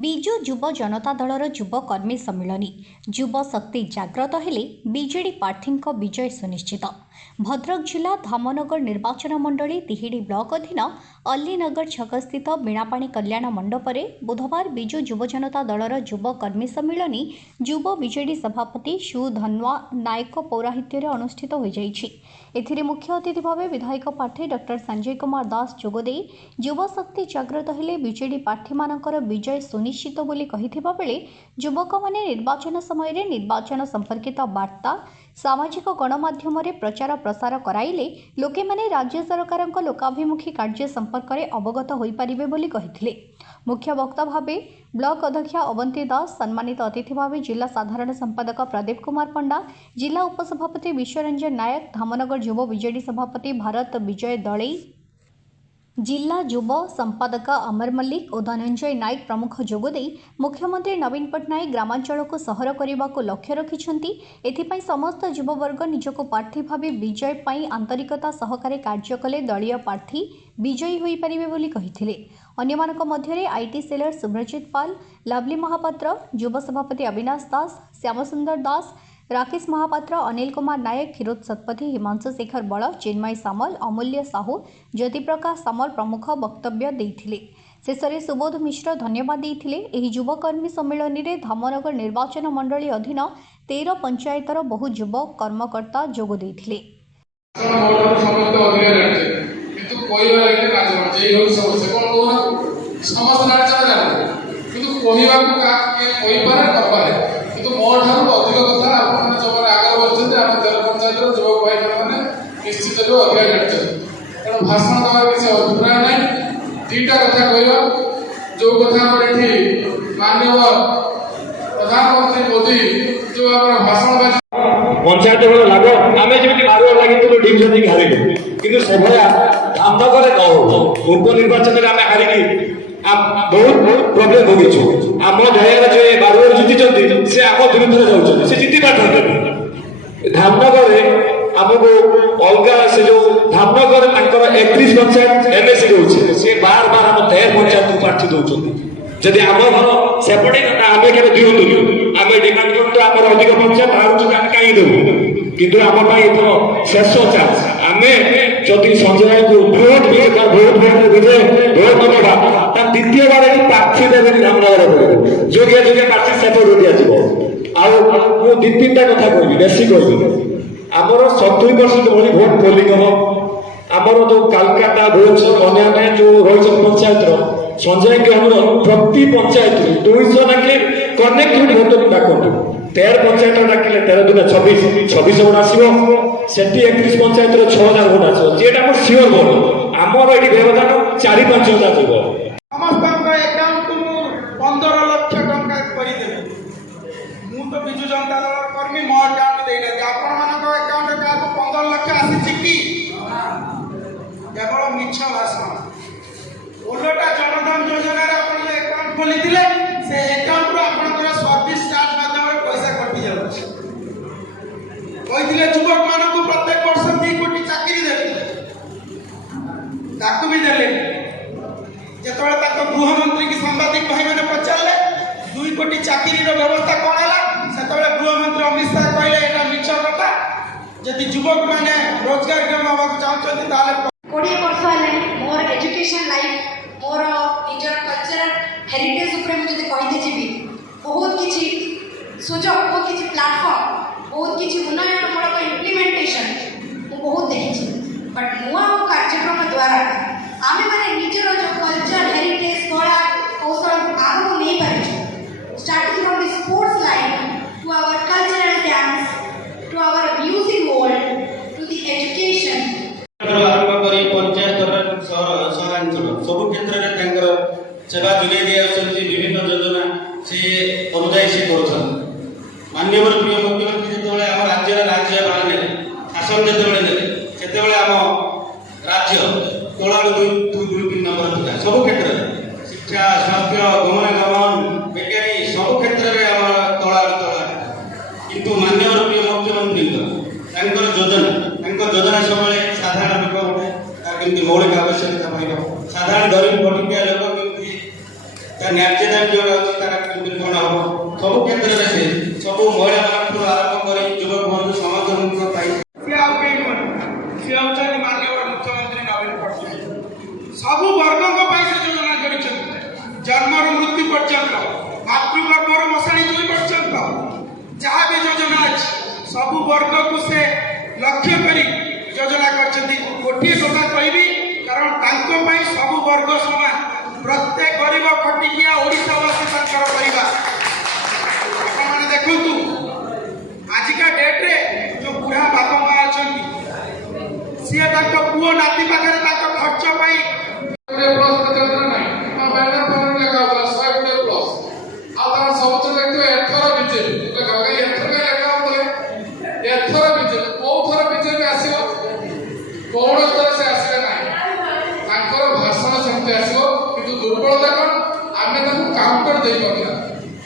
ବିଜୁ ଯୁବ ଜନତା ଦଳର ଯୁବ କର୍ମୀ ସମ୍ମିଳନୀ ଯୁବ ଶକ୍ତି ଜାଗ୍ରତ ହେଲେ ବିଜେଡି ପ୍ରାର୍ଥୀଙ୍କ ବିଜୟ ସୁନିଶ୍ଚିତ। ଭଦ୍ରକ ଜିଲ୍ଲା ଧାମନଗର ନିର୍ବାଚନ ମଣ୍ଡଳୀ ତିହିଡି ବ୍ଲକ ଅଧୀନ ଅଲ୍ଲୀନଗର ଛକସ୍ଥିତ ବୀଣାପାଣି କଲ୍ୟାଣ ମଣ୍ଡପରେ ବୁଧବାର ବିଜୁ ଯୁବ ଜନତା ଦଳର ଯୁବ କର୍ମୀ ସମ୍ମିଳନୀ ଯୁବ ବିଜେଡି ସଭାପତି ସୁଧନ୍ୱା ନାୟକ ପୌରାହିତ୍ୟରେ ଅନୁଷ୍ଠିତ ହୋଇଯାଇଛି। ଏଥିରେ ମୁଖ୍ୟ ଅତିଥି ଭାବେ ବିଧାୟକ ପ୍ରାର୍ଥୀ ଡକ୍ଟର ସଞ୍ଜୟ କୁମାର ଦାସ ଯୋଗଦେଇ ଯୁବ ଶକ୍ତି ଜାଗ୍ରତ ହେଲେ ବିଜେଡି ପ୍ରାର୍ଥୀମାନଙ୍କର ବିଜୟ ସୁନିଶ୍ଚିତ ବୋଲି କହିଥିବା ବେଳେ ଯୁବକମାନେ ନିର୍ବାଚନ ସମୟରେ ନିର୍ବାଚନ ସମ୍ପର୍କିତ ବାର୍ତ୍ତା ସାମାଜିକ ଗଣମାଧ୍ୟମରେ ପ୍ରଚାର ପ୍ରସାର କରାଇଲେ ଲୋକେମାନେ ରାଜ୍ୟ ସରକାରଙ୍କ ଲୋକାଭିମୁଖୀ କାର୍ଯ୍ୟ ସମ୍ପର୍କରେ ଅବଗତ ହୋଇପାରିବେ ବୋଲି କହିଥିଲେ। ମୁଖ୍ୟ ବକ୍ତା ଭାବେ ବ୍ଲକ ଅଧ୍ୟକ୍ଷା ଅବନ୍ତୀ ଦାସ, ସମ୍ମାନିତ ଅତିଥି ଭାବେ ଜିଲ୍ଲା ସାଧାରଣ ସମ୍ପାଦକ ପ୍ରଦୀପ କୁମାର ପଣ୍ଡା, ଜିଲ୍ଲା ଉପସଭାପତି ବିଶ୍ୱରଞ୍ଜନ ନାୟକ, ଧାମନଗର ଯୁବ ବିଜେଡି ସଭାପତି ଭାରତ ବିଜୟ ଦଳେଇ, जिला युव संपादक अमर मल्लिक और धनंजय नायक प्रमुख जोगदे मुख्यमंत्री नवीन पट्टनायक ग्रामांचल को सहर करने को लक्ष्य रखिछंती। एथिपाई समस्त युववर्ग निजको प्रार्थी भाव विजय पाई आंतरिकता सहकारे कार्य कले दलीय प्रार्थी विजयी होई परिबे बोली कहिथिले। अन्यमानक मध्यरे आईटी सेलर सुब्रजित पाल, लवली महापात्र, युव सभापति अविनाश दास, श्यामसुंदर दास, राकेश महापात्र, अनिल कुमार नायक, क्षीरोद शतपथी, हिमांशु शेखर बल, चिन्मय सामल, अमूल्य साहू, ज्योतिप्रकाश सामल प्रमुख वक्तव्य देथिले। शेषरे सुबोध मिश्र धन्यवाद देथिले। एही युव कर्मी सम्मेलन में धामनगर निर्वाचन मंडली अधीन 13 पंचायतर बहु युव कर्मकर्ता जोग देथिले। निश्चित भाषण देवार किसी अभिप्राय ना दुईटा कथा कह जो कथा माननीय प्रधानमंत्री मोदी जो भाषण पंचायत लाभ आम जमी बार लगे डिविजन की हारे कि सभया धामनगर उपनिर्वाचन में आम हारिकी बहुत प्रोब्लेम भोगीचु। आम जयार जो बार जीति से आम विरुद्ध जाऊँ से जीति पार्टी धामनगर आमको अलग से जो धामनगर 31 पंचायत एमएससी रोचे से बार बार आम 13 पंचायत को प्रार्थी दौरान जदि आम घर सेपटे आम के दिखुन आम डिमांड करूँ आम अधिक पंचायत बाहर कहीं देवु कि आम शेष चांस आम जदि संजय को भोट विजय भोट नवा द्वितीय बार प्रार्थी देवे धामनगर जोगिया जोगिया प्रार्थी सेपट दिया आउ दु तीन कथा कह बेसी कह आमर 70% भली भोट पोलिंग हम आमर जो कालकाटा भुवनेश्वर अन्य जो रही पंचायत संजय के हम प्रति पंचायत 200 डाकिले कनेक्टिविटी भोट डाकतु 13 पंचायत डाकिले 13 दुना 26 भोट आसो से 31 पंचायत 6000 भोट आसो जेटा मोर सियोर भोट आमर ये व्यवधान 4-5 हजार जीव समस्त अकाउंट को 15 लाख टका कर तो विजु जनता दल कर्मी मो अकाउंट देना अकाउंट क्या 15 लाख आसी कि केवल मिछ भाषण ओलटा जनधन योजना अकाउंट खोली से अकाउंट रू सर्विस चार्ज माध्यम पैसा कटि जाऊँगी युवक मान प्रत्येक वर्ष 2 कोटी चाकरी देते भी देले जो गृहमंत्री की सांबादिक भाई मैंने पचारे 2 कोटी चाकरी व्यवस्था कौन है से गृहमंत्री अमित शाह कहले एटा मिछ कथा जदि युवक मैंने रोजगार कमावा चाहते 20 वर्ष है मोर एजुकेशन लाइफ मोर निजर कल्चरल हेरिटेज ऊपर मुझे कही जी बहुत किसी सुजोग बहुत किसी प्लाटफॉर्म बहुत किसी उन्नयनमूलक इम्प्लीमेंटेशन बहुत देखी बट नुआ कार्यक्रम द्वारा आम मैंने निजर जो कल्चर हेरिटेज कला कौशल आगे नहीं पार starting from the sports line to our cultural dance to our music world to the education आरंभ करी पंचायत सहरांचल सब क्षेत्र में सेवा जोगाई दिया विभिन्न योजना से अनुदाय से कर माननीय प्रिय मुख्यमंत्री जो राज्य शासन जो आम राज्य तोला ସବୁ ମହିଳାମାନଙ୍କଠୁ ଆରମ୍ଭ କରି ଯୁବକ ବନ୍ଧୁ ସମସ୍ତଙ୍କ ପାଇଁ ସେ ଆଉ କେହି ନୁହଁ, ସେ ହେଉଛନ୍ତି ମାନ୍ୟବର ମୁଖ୍ୟମନ୍ତ୍ରୀ ନବୀନ ପଟ୍ଟନାୟକ। ସବୁ ବର୍ଗଙ୍କ ପାଇଁ ସେ ଯୋଜନା କରିଛନ୍ତି, ଜନ୍ମରୁ ମୃତ୍ୟୁ ପର୍ଯ୍ୟନ୍ତ, ମାତୃଗର୍ଭରୁ ମଶାଣି ଦୁଇ ପର୍ଯ୍ୟନ୍ତ ଯାହା ବି ଯୋଜନା ଅଛି ସବୁ ବର୍ଗକୁ ସେ ଲକ୍ଷ୍ୟ କରି ଯୋଜନା କରିଛନ୍ତି। ଗୋଟିଏ କଥା କହିବି, କାରଣ ତାଙ୍କ ପାଇଁ ସବୁ ବର୍ଗ ସମାନ, ପ୍ରତ୍ୟେକ ଗରିବ ଖଟିକିଆ ଓଡ଼ିଶାବାସୀ ତାଙ୍କର ପରିବାର। ଆପଣମାନେ ଦେଖନ୍ତୁ, ଆଜିକା ଡେଟ୍ରେ ଯୋଉ ବୁଢ଼ା ବାପା ମା ଅଛନ୍ତି, ସିଏ ତାଙ୍କ ପୁଅ ନାତି ପାଖରେ ତାଙ୍କ ଖର୍ଚ୍ଚ ପାଇଁ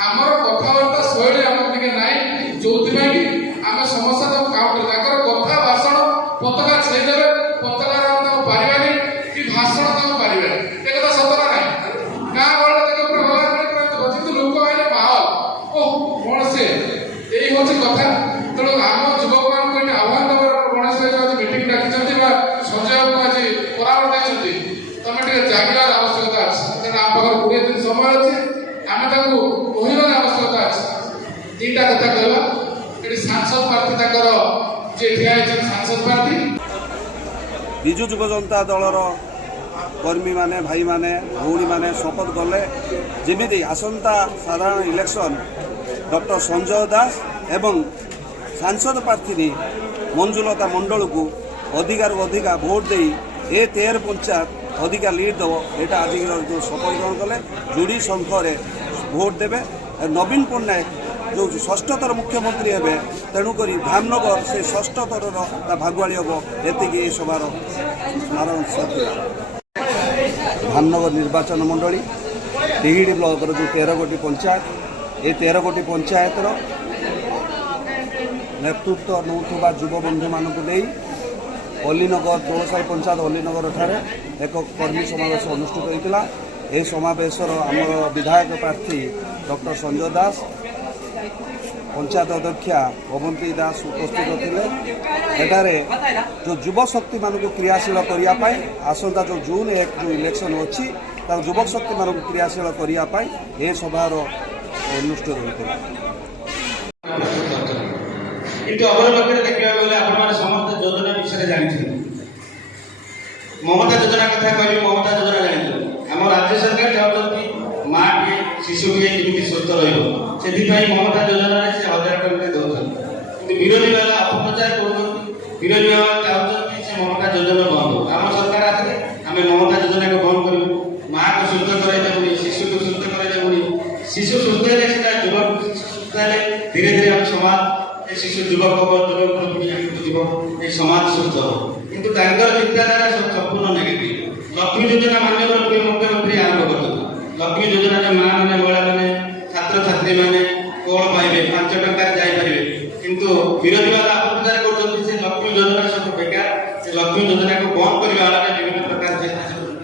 ଆମର କଥାବାର୍ତ୍ତା ଶୈଳୀ ଆମର ଟିକେ ନାହିଁ, ଯୋଉଥିପାଇଁ କି ଆମେ ସମସ୍ତେ ତାକୁ କାଉଣ୍ଟର ତାଙ୍କର କଥା ଭାଷଣ ପତାକା ଛେଇଦେବେ, ପତାକାର ତାଙ୍କୁ ପାରିବାନି କି ଭାଷଣ ତାଙ୍କୁ ପାରିବାନି, ଏ କଥା ସତ ନା ନାହିଁ? ଗାଁ ଗହଳିରେ ତାଙ୍କ ଉପରେ ହଲା କିନ୍ତୁ ଲୋକ ଆଇଲେ ମାହୋଲ ଓ କଣ ସେ ଏଇ ହଉଛି କଥା। ତେଣୁ ଆମ ଯୁବକମାନଙ୍କୁ ଏଠି ଆହ୍ୱାନ ଦେବାର ଗଣେଶ ଭାଇ ଆଜି ମିଟିଂ ଡାକିଛନ୍ତି ବା ସଞ୍ଜୟ ବାବୁ ଆଜି ପରାମର୍ଶ ଦେଇଛନ୍ତି, ତମେ ଟିକେ ଜାଗିବାର ଆବଶ୍ୟକତା ଅଛି, କାରଣ ଆମ ପାଖରେ 20 ଦିନ ସମୟ ଅଛି, ଆମେ ତାକୁ କହିବାର ଆବଶ୍ୟକତା ଅଛି। ଦିଟା କଥା କହିବା, ଏଠି ସାଂସଦ ପ୍ରାର୍ଥୀ ତାଙ୍କର ଯିଏ ଠିଆ ହେଇଛନ୍ତି ସାଂସଦ ପ୍ରାର୍ଥୀ ବିଜୁ ଯୁବ ଜନତା ଦଳର କର୍ମୀମାନେ ଭାଇମାନେ ଭଉଣୀମାନେ ଶପଥ କଲେ ଯେମିତି ଆସନ୍ତା ସାଧାରଣ ଇଲେକ୍ସନ୍ ଡକ୍ଟର ସଞ୍ଜୟ ଦାସ ଏବଂ ସାଂସଦ ପ୍ରାର୍ଥିନୀ ମଞ୍ଜୁଲତା ମଣ୍ଡଳକୁ ଅଧିକାରୁ ଅଧିକା ଭୋଟ ଦେଇ ଏ 13 ପଞ୍ଚାୟତ ଅଧିକା লিড দেব, এটা আজকের যে শপথ গ্রহণ কলে জুড়ি সংখ্যারে ভোট দেবে। নবীন পট্টনায়ক যে ষষ্ঠতর মুখ্যমন্ত্রী হবে, তেণুকরি ধামনগর সে ষষ্ঠতর তা ভাগুয়াড়ি হব, এতিকি এই সভার স্মারণ ଥିଲା। ধামনগর নির্বাচন মণ্ডলী তিহিଡ଼ି ব্লকর যে 13 গোটি পঞ্চায়েত, এই 13 গোটি পঞ্চায়েতর নেতৃত্ব নেଉଥିବା যুববন্ধুମାନଙ୍କୁ ନେଇ ଅଲିନଗର ଦୋଳସାହି ପଞ୍ଚାୟତ ଅଲିନଗରଠାରେ ଏକ କର୍ମୀ ସମାବେଶ ଅନୁଷ୍ଠିତ ହୋଇଥିଲା। ଏହି ସମାବେଶର ଆମର ବିଧାୟକ ପ୍ରାର୍ଥୀ ଡକ୍ଟର ସଞ୍ଜୟ ଦାସ, ପଞ୍ଚାୟତ ଅଧ୍ୟକ୍ଷା ଅବନ୍ତୀ ଦାସ ଉପସ୍ଥିତ ଥିଲେ। ଏଠାରେ ଯେଉଁ ଯୁବଶକ୍ତିମାନଙ୍କୁ କ୍ରିୟାଶୀଳ କରିବା ପାଇଁ ଆସନ୍ତା ଯେଉଁ ଜୁନ୍ 1 ଯେଉଁ ଇଲେକ୍ସନ୍ ଅଛି, ତାର ଯୁବଶକ୍ତିମାନଙ୍କୁ କ୍ରିୟାଶୀଳ କରିବା ପାଇଁ ଏ ସଭାର ଅନୁଷ୍ଠିତ ହୋଇଥିଲା। କିନ୍ତୁ ଅପର ପକ୍ଷରେ ଦେଖିବାକୁ ଗଲେ ଆପଣମାନେ ସମସ୍ତେ ଯୋଜନା ବିଷୟରେ ଜାଣିଛନ୍ତି। ମମତା ଯୋଜନା କଥା କହିବି, ମମତା ଯୋଜନା ଜାଣିଛନ୍ତି। ଆମ ରାଜ୍ୟ ସରକାର ଚାହୁଁଛନ୍ତି ମାଆଟିଏ ଶିଶୁଟିଏ କେମିତି ସୁସ୍ଥ ରହିବ, ସେଥିପାଇଁ ମମତା ଯୋଜନାରେ ସେ 1000 ଟଙ୍କା ଦେଉଛନ୍ତି। କିନ୍ତୁ ବିରୋଧୀ ଦଳ ଅପପ୍ରଚାର କରୁଛନ୍ତି, ବିରୋଧୀ ଦଳ ଚାହୁଁଛନ୍ତି ସେ ମମତା ଯୋଜନା ବନ୍ଦ ହଉ। ଆମ ସରକାର ଆସିଲେ ଆମେ ମମତା ଯୋଜନାକୁ ବନ୍ଦ କରିବୁ, ମାଆକୁ ସୁସ୍ଥ କରାଇଦେବୁନି, ଶିଶୁକୁ ସୁସ୍ଥ କରାଇଦେବୁନି। ଶିଶୁ ସୁସ୍ଥ ହେଲେ ସେଟା ଯୁବକ ସୁସ୍ଥ ହେଲେ ଧୀରେ ଧୀରେ ଆମ ସମାଜ ଶିଶୁ ଯୁବକ ଯିବ, এই সমাজ সুস্থ হব। কিন্তু তাଙ୍କର চিন্ତାଧାରା সম্পূর্ণ নেগেটিভ। লক্ষ্মী যোজনা মাନ୍ୟବର ମୁଖ୍ୟମନ୍ତ୍ରୀ ଆରମ୍ଭ କରିଛନ୍ତି। ଲକ୍ଷ୍ମୀ ଯୋଜନାରେ ମା ମାନେ ମହିଳା ମାନେ ଛାତ୍ରଛାତ୍ରୀ ମାନେ କଣ ପାଇବେ, 5 ଟଙ୍କାରେ ଯାଇପାରିବେ। କିନ୍ତୁ ବିରୋଧୀ ବାଲା ଅପପ୍ରଚାର କରୁଛନ୍ତି ସେ ଲକ୍ଷ୍ମୀ ଯୋଜନା ସବୁ ବେକାର, ସେ ଲକ୍ଷ୍ମୀ ଯୋଜନାକୁ ବନ୍ଦ କରିବା ଆଳରେ ବିଭିନ୍ନ ପ୍ରକାର ଚେଷ୍ଟା ଚାଲିଛି।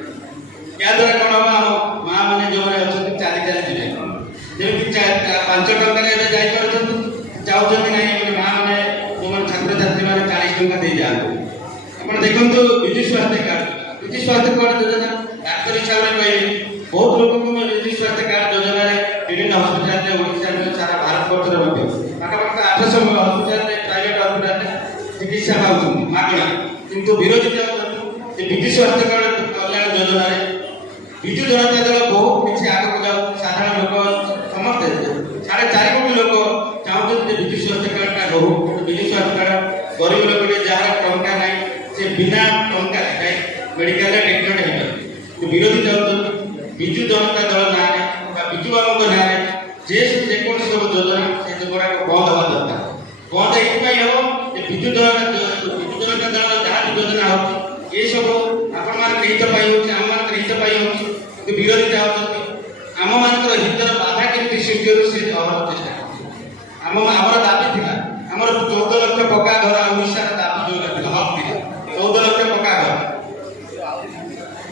ଏହାଦ୍ୱାରା କ'ଣ ହବ, ଆମ ମା ମାନେ ଯେଉଁମାନେ ଅଛନ୍ତି ଚାଲି ଚାଲି ଯିବେ, ଯେମିତି 5 ଟଙ୍କାରେ ଏବେ ଯାଇପାରୁଛନ୍ତି, ଚାହୁଁଛନ୍ତି ନାହିଁ ମା ମାନେ ଯେଉଁମାନେ ଛାତ୍ରଛାତ୍ରୀ ମାନେ 40 ଟଙ୍କା ଦେଇଯାଆନ୍ତୁ। ଆପଣ ଦେଖନ୍ତୁ ବିଜୁ ସ୍ୱାସ୍ଥ୍ୟ କାର୍ଡ, ବିଜୁ ସ୍ୱାସ୍ଥ୍ୟ କାର୍ଡ ଯୋଜନା ଡାକ୍ତର ହିସାବରେ କହିବେ ବହୁତ ଲୋକଙ୍କୁ ବିଜୁ ସ୍ୱାସ୍ଥ୍ୟ କାର୍ଡ ଯୋଜନାରେ ବିଭିନ୍ନ ହସ୍ପିଟାଲରେ ଓଡ଼ିଶାରେ ସାରା ଭାରତବର୍ଷରେ ମଧ୍ୟ ପାଖାପାଖି 800 ହସ୍ପିଟାଲରେ ପ୍ରାଇଭେଟ ହସ୍ପିଟାଲରେ ଚିକିତ୍ସା ପାଉଛନ୍ତି ମାଗଣା। କିନ୍ତୁ ବିରୋଧୀ ଚାହୁଁଛନ୍ତି ଯେ ବିଜୁ ସ୍ୱାସ୍ଥ୍ୟ କାର୍ଡ କଲ୍ୟାଣ ଯୋଜନାରେ ବିଜୁ ଜନତା ଦଳ ବହୁତ କିଛି ଆଗକୁ ଯାଉଛି। ସାଧାରଣ ଲୋକ ସମସ୍ତେ 4.5 କୋଟି ଲୋକ ଚାହୁଁଛନ୍ତି ଯେ ବିଜୁ ସ୍ୱାସ୍ଥ୍ୟ କାର୍ଡଟା ହଉ। ବିଜୁ ସ୍ୱାସ୍ଥ୍ୟ କାର୍ଡ ଗରିବ ଲୋକଟେ ଯାହାର ଟଙ୍କା ନାହିଁ ସେ ବିନା ଟଙ୍କାରେ ମେଡିକାଲରେ ଟ୍ରିଟମେଣ୍ଟ ହେଇପାରେ। ବିରୋଧୀ ଚାହୁଁଛନ୍ତି ବିଜୁ ଜନତା ଦଳ ନାଁରେ ବା ବିଜୁ ବାବୁଙ୍କ ନାଁରେ ଯେକୌଣସି ସବୁ ଯୋଜନା ସେ ଯୋଜନାକୁ ବନ୍ଦ ହେବା ଦରକାର। ବନ୍ଦ ଏଇଥିପାଇଁ ହେବ ଯେ ବିଜୁ ଜନତା ଦଳର ଯାହା ବି ଯୋଜନା ହେଉଛି ଏସବୁ ଆପଣମାନଙ୍କ ହିତ ପାଇଁ ହେଉଛି, ଆମମାନଙ୍କ ହିତ ପାଇଁ ହେଉଛି। କିନ୍ତୁ ବିରୋଧୀ ଚାହୁଁଛନ୍ତି ଆମମାନଙ୍କର ହିତର ବାଧା କେମିତି ସୃଷ୍ଟି ହେବ ସେ ଅହରହ ଚେଷ୍ଟା କରୁଛି। ଆମର ଦାବି ଥିଲା, ଆମର 14 ଲକ୍ଷ ପକ୍କା ଘର ଓଡ଼ିଶାର ଦାବି ଯୋଉଟା ଥିଲା, 14 ଲକ୍ଷ ପକ୍କା ଘର।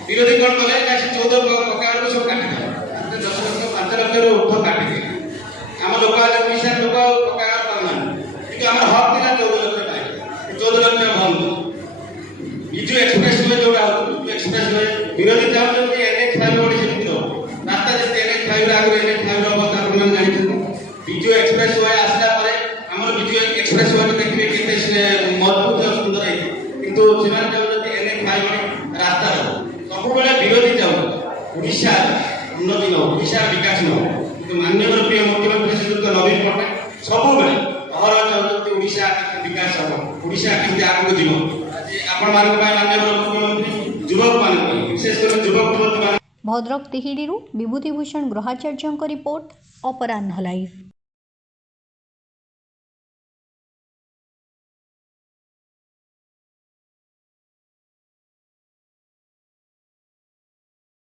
ବିରୋଧୀ କ'ଣ କଲେ ନା ସେ 14 ପକ୍କା ଘରକୁ ସବୁ କାଟିଦେଲେ, 10 ଲକ୍ଷ 5 ଲକ୍ଷରୁ ଉର୍ଦ୍ଧ୍ୱ କାଟିଦେଲେ। ଆମ ଲୋକ ଓଡ଼ିଶାର ଲୋକ ପକ୍କା NH5 आगे NH5 अवस्था आपने जानिछन विजु एक्सप्रेस वे आसला परे हमर विजु एक्सप्रेस वे देखबे केते मजबूत और सुंदर है किंतु सेमान चाहते NH5 रास्ता सब बेले विरोधी चाहू ओडिशा उन्नति न ओडिशा विकास न किंतु माननीय प्रिय मुख्यमंत्री श्रीयुक्त नवीन पटनायक सब बेले अहर चाहते ओडिशा विकास हो ओडिशा केमती आगु जीव आपण मान माननीय मुख्यमंत्री युवक मान विशेष कर युवक भद्रक तिहिडीरू विभूतिभूषण ग्रहाचार्य रिपोर्ट अपराह्न लाइव।